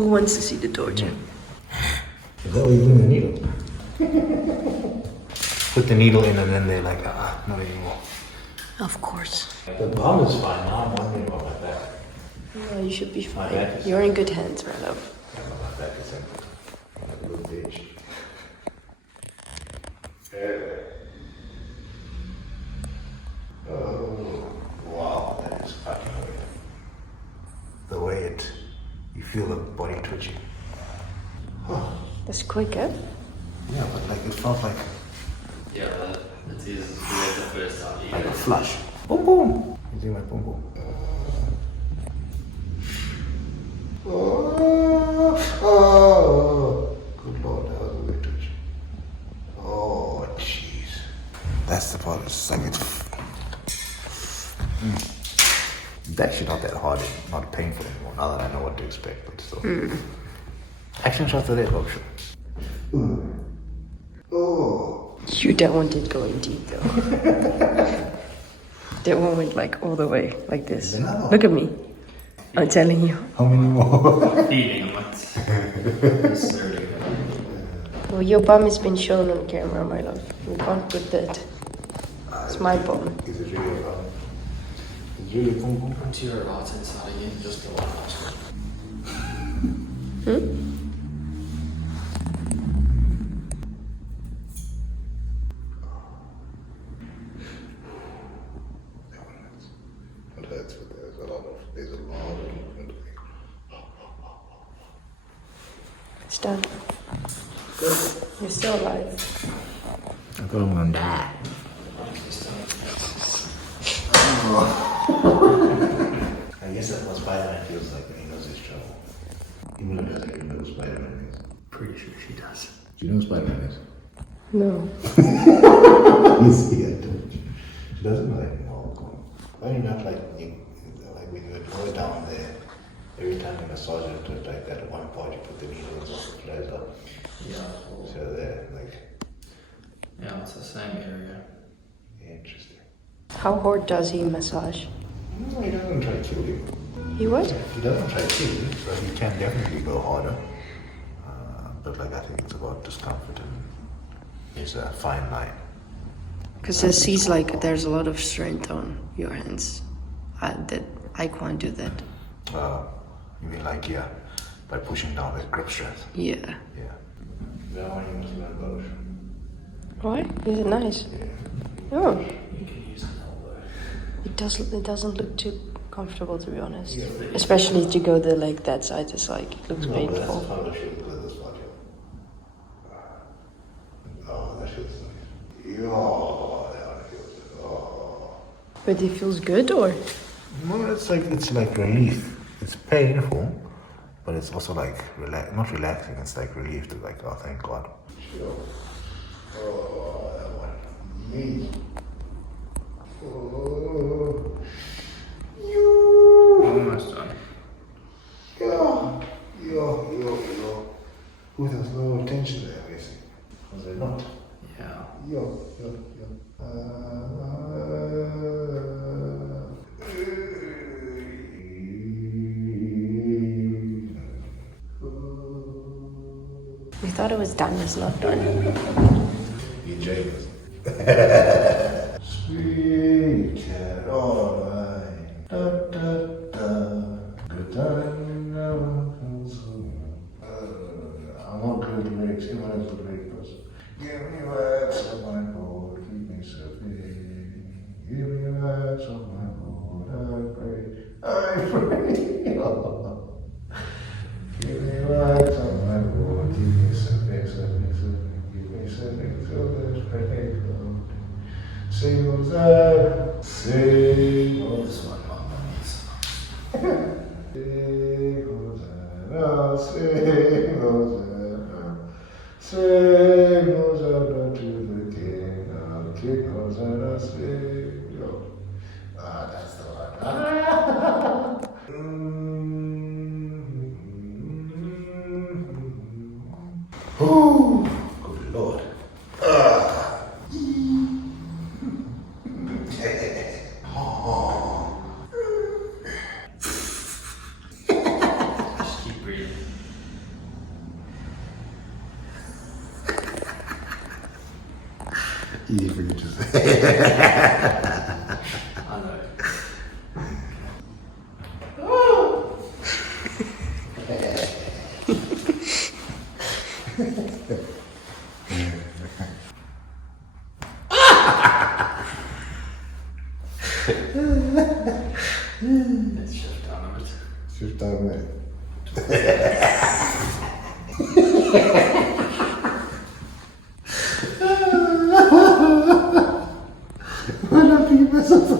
Who wants to see the torture? Is that where you bring the needle? Put the needle in and then they're like, not anymore. Of course. The bum is fine. Now I'm wondering about my back. No, you should be fine. You're in good hands, my love. Yeah, my back is empty. I'm a little bitch. Oh, wow, that is fucking weird. The way you feel the body twitching. Huh. That's quick, eh? Yeah, but like it felt like Yeah, that is the first time. like a flush. Boom boom. You see my boom boom. Oh, good lord, that was a weird twitch. Oh, jeez. That's the part. It's like it's. It's actually not that hard, not painful anymore. Now that I know what to expect, but still. Action shots are there, folks. Oh. You that one did go in deep though. That one went like all the way, like this. Look at me. I'm telling you. How many more? Feeling what? Well, your bum has been shown on camera, my love. We can't put that. It's my bum. Is it really a bum? It's really boom boom. Onto your right hand side again, just the one last one. Hmm? It hurts, but there's a lot of movement. It's done. Good. You're still alive. I thought I'm gonna die. I guess that's what Spider-Man feels like when he knows his trouble. Even though doesn't even know who Spider-Man is. Pretty sure she does. Do you know who Spider-Man is? No. You see it, don't you? She doesn't like why not like when you go down there, every time you massage it, just like that one part you put the needle and also flares up. Yeah. So there, like. Yeah, it's the same area. Interesting. How hard does he massage? No, he doesn't try to kill you. He what? He doesn't try to kill you, so he can definitely go harder. But like I think it's about discomfort and it's a fine line. Because it seems like there's a lot of strength on your hands. That I can't do that. You mean like by pushing down with grip strength? Yeah. Yeah. That one you must learn both. Why? Is it nice? Yeah. Oh. You can use an elbow. It doesn't look too comfortable, to be honest. Yeah. Especially to go like that side. It's like it looks No, but that's the painful. fun of shooting with this body. Oh, that feels nice. Oh, that one feels good. Oh. But it feels good, or? No, it's like relief. It's painful, but it's also like not relaxing. It's like relief to like, oh, thank God. Sure. Oh, that one. Me. Oh. You. Almost done. Yo. Ooh, there's no tension there, basically. Was there not? Yeah. Yo. We thought it was done. It's not done. You enjoy this. Sweet Caroline. Da, da, da. Good time now. I'm not good at lyrics. Anyone else with lyric person? Give me wax on my board. Keep me surfing. Give me wax on my board. I pray. Give me wax on my board. Keep me surfing. Give me surfing till there's break. Sing Hosanna, sing This one, Hosanna, sing Hosanna, sing Hosanna, sing Hosanna to the King, our King Hosanna, sing. Yo. That's the one. Oh, good Lord. Easy for you to say. I know. Let's shift down a bit. Shift down a bit. Why not be myself?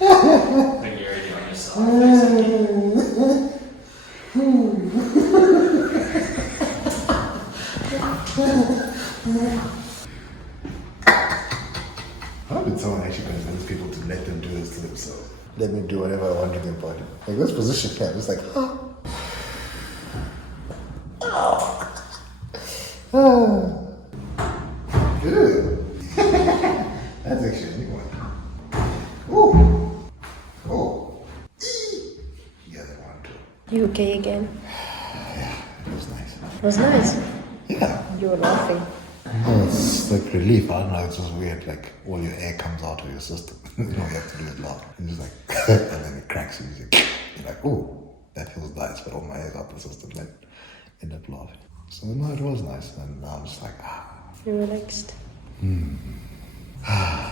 When you're already on your side, basically. How did someone actually convince people to let them do this to themselves? Let me do whatever I want to their body. Like this position here, it's like, good. That's actually a new one. Ooh. Oh. Yeah, that one too. You okay again? Yeah, it was nice. It was nice. Yeah. You were laughing. Oh, it's like relief. I don't know, it's just weird. Like all your air comes out of your system. You know, you have to do it loud. And just like, and then it cracks you. You're like, oh, that feels nice. But all my air's out the system. Like, end up laughing. So no, it was nice. And now I'm just like, You relaxed. ah.